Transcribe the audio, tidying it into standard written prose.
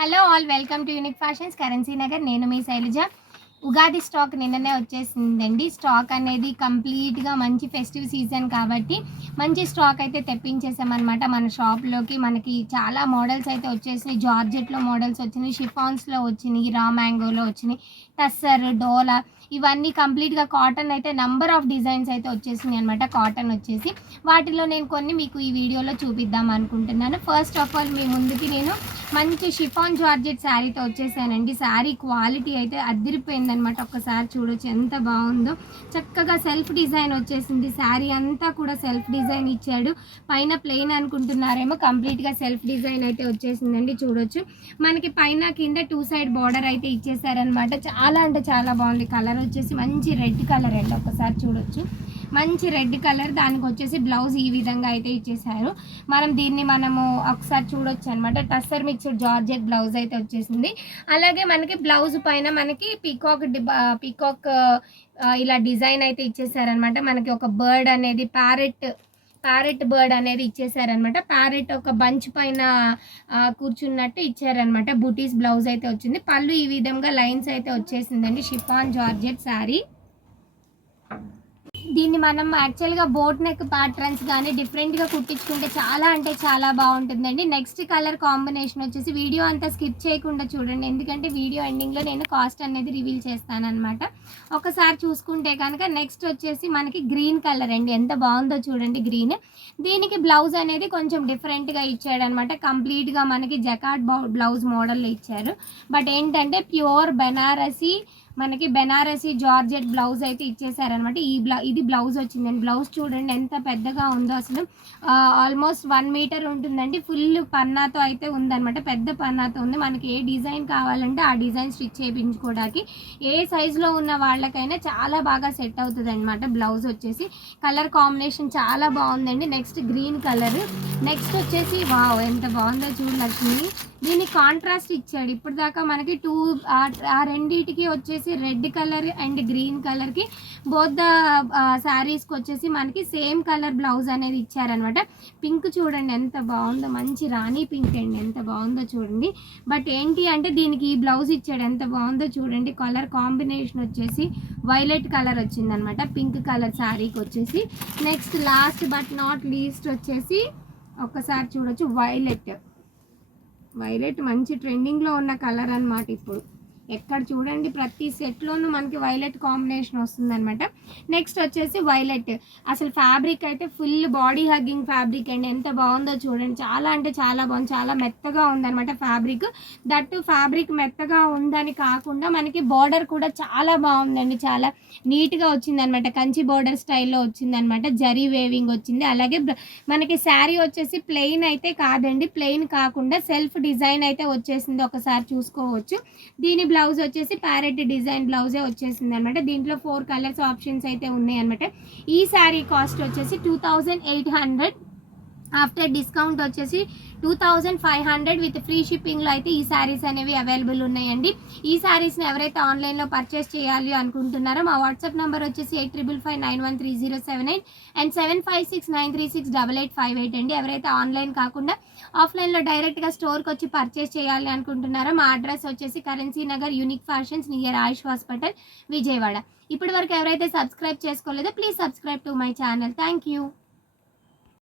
Hello all, welcome to unique fashions currency Nagar. నేను మీ Shailaja. Ugadi stock నిన్ననే వచ్చేసిందండి. స్టాక్ అనేది కంప్లీట్గా మంచి ఫెస్టివ్ సీజన్ కాబట్టి మంచి స్టాక్ అయితే తెప్పించేసామన్నమాట మన షాప్లోకి. మనకి చాలా మోడల్స్ అయితే వచ్చేసినాయి. జార్జెట్లో మోడల్స్ వచ్చినాయి, షిఫాన్స్లో వచ్చినాయి, రా మ్యాంగోలో వచ్చినాయి, టస్సర్, డోలా, ఇవన్నీ కంప్లీట్గా కాటన్ అయితే నంబర్ ఆఫ్ డిజైన్స్ అయితే వచ్చేసినాయి అనమాట. కాటన్ వచ్చేసి వాటిలో నేను కొన్ని మీకు ఈ వీడియోలో చూపిద్దాం అనుకుంటున్నాను. ఫస్ట్ ఆఫ్ ఆల్ మీ ముందుకి నేను మంచి షిఫాన్ జార్జెట్ శారీతో వచ్చేసానండి. శారీ క్వాలిటీ అయితే అదిరిపోయిందనమాట. ఒక్కసారి చూడొచ్చు ఎంత బాగుందో. చక్కగా సెల్ఫ్ డిజైన్ వచ్చేసింది. శారీ అంతా కూడా సెల్ఫ్ డిజైన్ ఇచ్చాడు. పైన ప్లెయిన్ అనుకుంటున్నారేమో, కంప్లీట్గా సెల్ఫ్ డిజైన్ అయితే వచ్చేసిందండి. చూడొచ్చు మనకి పైన కింద 2 సైడ్ బార్డర్ అయితే ఇచ్చేసారనమాట. చాలా అంటే చాలా బాగుంది. కలర్ వచ్చేసి మంచి రెడ్ కలర్ అండి. ఒక్కసారి చూడొచ్చు మంచి రెడ్ కలర్. దానికి వచ్చేసి బ్లౌజ్ ఈ విధంగా అయితే ఇచ్చేసారు. మనము ఒకసారి చూడొచ్చు అనమాట. టస్సర్ మిక్స్డ్ జార్జెట్ బ్లౌజ్ అయితే వచ్చేసింది. అలాగే మనకి బ్లౌజ్ పైన మనకి పీకాక్ ఇలా డిజైన్ అయితే ఇచ్చేసారనమాట. మనకి ఒక బర్డ్ అనేది ప్యారెట్ బర్డ్ అనేది ఇచ్చేసారనమాట. ప్యారెట్ ఒక బంచ్ పైన కూర్చున్నట్టు ఇచ్చారనమాట. బూటీస్ బ్లౌజ్ అయితే వచ్చింది. పళ్ళు ఈ విధంగా లైన్స్ అయితే వచ్చేసిందండి. Chiffon georgette sari. దీన్ని మనం యాక్చువల్గా బోట్ నెక్ ప్యాటర్న్స్ కానీ డిఫరెంట్గా కుట్టించుకుంటే చాలా అంటే చాలా బాగుంటుందండి. నెక్స్ట్ కలర్ కాంబినేషన్ వచ్చేసి వీడియో అంతా స్కిప్ చేయకుండా చూడండి, ఎందుకంటే వీడియో ఎండింగ్లో నేను కాస్ట్ అనేది రివీల్ చేస్తానన్నమాట. ఒకసారి చూసుకుంటే కనుక నెక్స్ట్ వచ్చేసి మనకి గ్రీన్ కలర్ అండి. ఎంత బాగుందో చూడండి గ్రీన్. దీనికి బ్లౌజ్ అనేది కొంచెం డిఫరెంట్గా ఇచ్చాడనమాట. కంప్లీట్గా మనకి జకాట్ బ్లౌజ్ మోడల్లో ఇచ్చారు. బట్ ఏంటంటే ప్యూర్ బెనారసీ జార్జెట్ బ్లౌజ్ అయితే ఇచ్చేసారనమాట. ఇది బ్లౌజ్ వచ్చిందండి. బ్లౌజ్ చూడండి ఎంత పెద్దగా ఉందో, అసలు ఆల్మోస్ట్ 1 మీటర్ ఉంటుందండి. ఫుల్ పన్నాతో అయితే ఉందనమాట. పెద్ద పన్నాతో ఉంది. మనకి ఏ డిజైన్ కావాలంటే ఆ డిజైన్ స్టిచ్ చేయించుకోవడానికి ఏ సైజులో ఉన్న వాళ్ళకైనా చాలా బాగా సెట్ అవుతుంది అనమాట. బ్లౌజ్ వచ్చేసి కలర్ కాంబినేషన్ చాలా బాగుందండి. Next green colour. నెక్స్ట్ వచ్చేసి వావ్ ఎంత బాగుందో చూడు లక్ష్మి. దీని కాంట్రాస్ట్ ఇచ్చాడు. ఇప్పుడు దాకా మనకి ఆ రెండింటికి వచ్చేసి రెడ్ కలర్ అండ్ గ్రీన్ కలర్కి బోత్ శారీస్కి వచ్చేసి మనకి సేమ్ కలర్ బ్లౌజ్ అనేది ఇచ్చారనమాట. పింక్ చూడండి ఎంత బాగుందో, మంచి రాణి పింక్ అండి. ఎంత బాగుందో చూడండి. బట్ ఏంటి అంటే దీనికి ఈ బ్లౌజ్ ఇచ్చాడు. ఎంత బాగుందో చూడండి. కలర్ కాంబినేషన్ వచ్చేసి వైలెట్ కలర్ వచ్చిందనమాట. పింక్ కలర్ శారీకి వచ్చేసి. Next last but not least వచ్చేసి ఒక్కసారి చూడొచ్చు వైలెట్ మంచి ట్రెండింగ్లో ఉన్న కలర్ అనమాట. ఇప్పుడు ఎక్కడ చూడండి ప్రతి సెట్లోనూ మనకి వైలెట్ కాంబినేషన్ వస్తుందన్నమాట. నెక్స్ట్ వచ్చేసి వైలెట్. అసలు ఫ్యాబ్రిక్ అయితే ఫుల్ బాడీ హగ్గింగ్ ఫ్యాబ్రిక్ అండి. ఎంత బాగుందో చూడండి. చాలా అంటే చాలా బాగుంది. చాలా మెత్తగా ఉందన్నమాట ఫ్యాబ్రిక్. దట్టు ఫ్యాబ్రిక్ మెత్తగా ఉందని కాకుండా మనకి బార్డర్ కూడా చాలా బాగుందండి. చాలా నీట్గా వచ్చిందనమాట. కంచి బార్డర్ స్టైల్లో వచ్చిందనమాట. జరీ వేవింగ్ వచ్చింది. అలాగే మనకి శారీ వచ్చేసి ప్లెయిన్ అయితే కాదండి. ప్లెయిన్ కాకుండా సెల్ఫ్ డిజైన్ అయితే వచ్చేసింది. ఒకసారి చూసుకోవచ్చు. దీని బ్లౌజ్ వచ్చేసి ప్యారెట్ డిజైన్ బ్లౌజే వచ్చేసింది అనమాట. దీంట్లో 4 కలర్స్ ఆప్షన్స్ అయితే ఉన్నాయి అనమాట. ఈ శారీ కాస్ట్ వచ్చేసి 2800. ఆఫ్టర్ డిస్కౌంట్ వచ్చేసి 2500 విత్ ఫ్రీ షిప్పింగ్లో అయితే ఈ శారీస్ అనేవి అవైలబుల్ ఉన్నాయండి. ఈ శారీస్ని ఎవరైతే ఆన్లైన్లో పర్చేస్ చేయాలి అనుకుంటున్నారో మా వాట్సాప్ నెంబర్ వచ్చేసి 8555913078 అండ్ 7569368858 అండి. ఎవరైతే ఆన్లైన్ కాకుండా ఆఫ్లైన్లో డైరెక్ట్గా స్టోర్కి వచ్చి పర్చేస్ చేయాలి అనుకుంటున్నారో మా అడ్రస్ వచ్చేసి currency Nagar unique fashions near Ayush hospital, Vijayawada. ఇప్పటి వరకు ఎవరైతే సబ్స్క్రైబ్ చేసుకోలేదో please subscribe to my channel. Thank you.